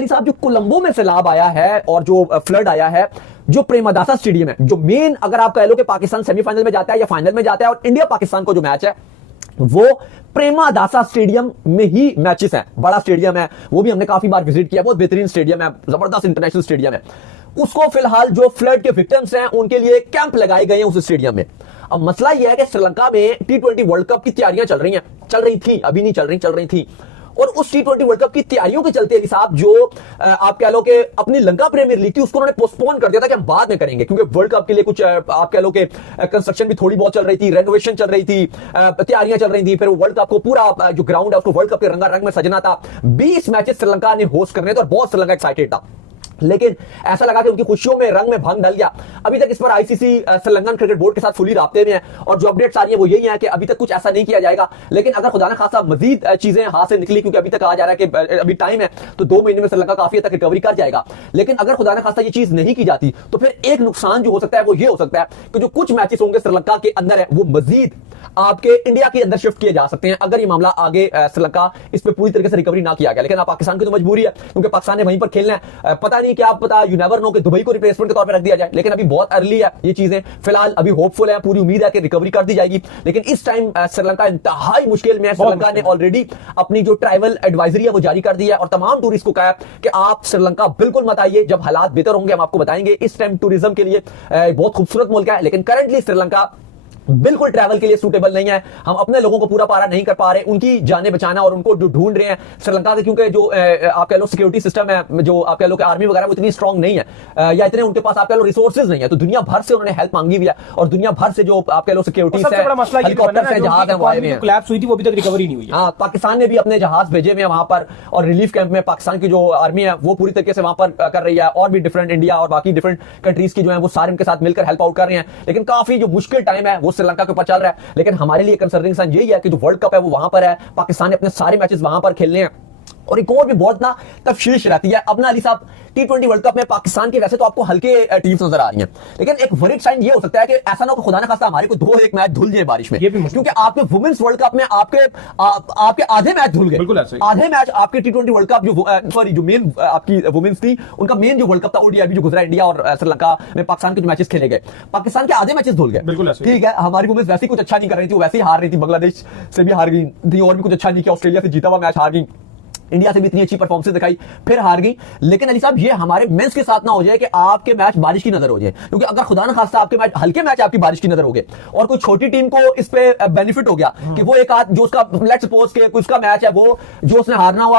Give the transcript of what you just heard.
अली साहब जो कोलंबो में सैलाब आया है और जो फ्लड आया है, जो प्रेमदासा स्टेडियम है, जो मेन अगर आप कह लो कि पाकिस्तान सेमीफाइनल में जाता है या फाइनल में जाता है, और इंडिया पाकिस्तान को जो मैच है वो प्रेमदासा स्टेडियम में ही मैचेस हैं। बड़ा स्टेडियम है, वो भी हमने काफी बार विजिट किया, बहुत बेहतरीन स्टेडियम है, जबरदस्त इंटरनेशनल स्टेडियम है। उसको फिलहाल जो फ्लड के विक्टिम्स हैं उनके लिए कैंप लगाए गए हैं उस स्टेडियम में। अब मसला यह है कि श्रीलंका में T20 वर्ल्ड कप की तैयारियां चल रही थी, अभी नहीं चल रही थी। और उस T20 वर्ल्ड कप की तैयारियों के चलते अली साहब जो आप कह लो कि अपनी लंका प्रीमियर लीग थी उसको उन्होंने पोस्टपोन कर दिया था कि हम बाद में करेंगे, क्योंकि वर्ल्ड कप के लिए कुछ आप कह लो कि कंस्ट्रक्शन भी थोड़ी बहुत चल रही थी, रेनोवेशन चल रही थी, तैयारियां चल रही थी। फिर वर्ल्ड कप को पूरा जो ग्राउंड है उसको वर्ल्ड कप के रंगारंग में सजना था। 20 मैचेस श्रीलंका ने होस्ट करने थे और बहुत श्रीलंका एक्साइटेड था, लेकिन ऐसा लगा कि उनकी खुशियों में रंग में भंग डल गया। अभी तक इस पर आईसीसी श्रीलंकन क्रिकेट बोर्ड के साथ फुली राब्ते में है और जो अपडेट्स आ रही है वो यही है कि अभी तक कुछ ऐसा नहीं किया जाएगा, लेकिन अगर खुदा न खासा मजीद चीजें हाथ से निकली, क्योंकि अभी तक कहा जा रहा है कि अभी टाइम है तो 2 महीने में श्रीलंका काफी हद तक रिकवरी कर जाएगा। लेकिन अगर खुदा न खासा ये चीज नहीं की जाती तो फिर एक नुकसान जो हो सकता है वो ये हो सकता है कि जो कुछ मैचेस होंगे श्रीलंका के अंदर है वो मजीद आपके इंडिया के अंदर शिफ्ट किए जा सकते हैं, अगर ये मामला आगे श्रीलंका इस पर पूरी तरीके से रिकवरी ना किया गया। लेकिन पाकिस्तान की तो मजबूरी है, क्योंकि पाकिस्तान ने वहीं पर खेलना है। पता नहीं क्या पता, यू नेवर नो कि दुबई को रिप्लेसमेंट के तौर पर रख दिया जाए, लेकिन अभी बहुत अर्ली है ये चीजें। फिलहाल अभी होपफुल है, पूरी उम्मीद है कि रिकवरी कर दी जाएगी, लेकिन इस टाइम श्रीलंका इंतहाई मुश्किल में है। श्रीलंका ने ऑलरेडी अपनी जो ट्रैवल एडवाइजरी है वो जारी कर दी है और तमाम टूरिस्ट को कहा है कि आप श्रीलंका बिल्कुल मत आइए, जब हालात बेहतर होंगे हम आपको बताएंगे। इस टाइम टूरिज्म के लिए बहुत खूबसूरत मुल्क है, लेकिन करंटली श्रीलंका बिल्कुल ट्रैवल के लिए सूटेबल नहीं है। हम अपने लोगों को पूरा पारा नहीं कर पा रहे, उनकी जाने बचाना और उनको जो ढूंढ रहे हैं श्रीलंका के, क्योंकि जो आप कह लो सिक्योरिटी सिस्टम है, जो आप कह लो कि आर्मी वगैरह वो इतनी स्ट्रांग नहीं है या इतने उनके पास आप कह लो रिसोर्सेज नहीं है, तो दुनिया भर से उन्होंने हेल्प मांगी हुई है और दुनिया भर से जो आप कह लो सिक्योरिटी हेलीकॉप्टर से जहाज है वो आए हुए हैं। कोलैप्स हुई थी वो अभी तक रिकवरी नहीं हुई है। हाँ, पाकिस्तान ने भी अपने जहाज भेजे हुए हैं वहां पर और रिलीफ कैंप में पाकिस्तान की जो आर्मी है वो पूरी तरीके से वहां पर कर रही है, और भी डिफरेंट इंडिया और बाकी डिफरेंट कंट्रीज की जो है वो सारे उनके साथ मिलकर हेल्प आउट कर रहे हैं। लेकिन काफी जो मुश्किल टाइम है वो श्रीलंका के ऊपर चल रहा है। लेकिन हमारे लिए कंसर्निंग साइन यही है कि जो वर्ल्ड कप है वो वहां पर है, पाकिस्तान ने अपने सारे मैचेस वहां पर खेलने हैं और एक और भी बहुत ना तफशीश रहती है। अब ना अली साहब T20 वर्ल्ड कप में पाकिस्तान के वैसे तो आपको हल्के टीम्स नजर आ रही हैं, लेकिन एक वरीड साइन ये हो सकता है कि ऐसा ना हो खुदा ना खास्ता हमारे को 2-1 मैच धुल जाए बारिश में, क्योंकि आपके वुमेन्स वर्ल्ड कप में आपके आधे मैच धुल गए। आधे मैच आपके T20 वर्ल्ड कप जो मेन आपकी वुमेन्स थी उनका मेन जो वर्ल्ड कप था ODI जो गुजरा इंडिया और श्रीलंका में पाकिस्तान के जो मैचेस खेले गए, पाकिस्तान के आधे मैचेस धुल गए। ठीक है, हमारी वुमेन्स वैसे कुछ अच्छा नहीं कर रही थी, वैसे ही हार रही थी, बांग्लादेश से भी हार गई थी और भी कुछ अच्छा नहीं किया, ऑस्ट्रेलिया से जीता हुआ मैच हार गई, इंडिया से भी इतनी अच्छी परफॉर्मेंस दिखाई फिर हार गई। लेकिन अली साहब ये हमारे मेंस के साथ ना हो जाए कि आपके मैच बारिश की नजर हो जाए, क्योंकि अगर खुदा ना खास्ता आपके मैच हल्के मैच आपकी बारिश की नजर हो गए और कोई छोटी टीम को इस पे बेनिफिट हो गया कि वो एक आध जो उसका लेट्स सपोज के उसका मैच है वो जो उसने हारना हुआ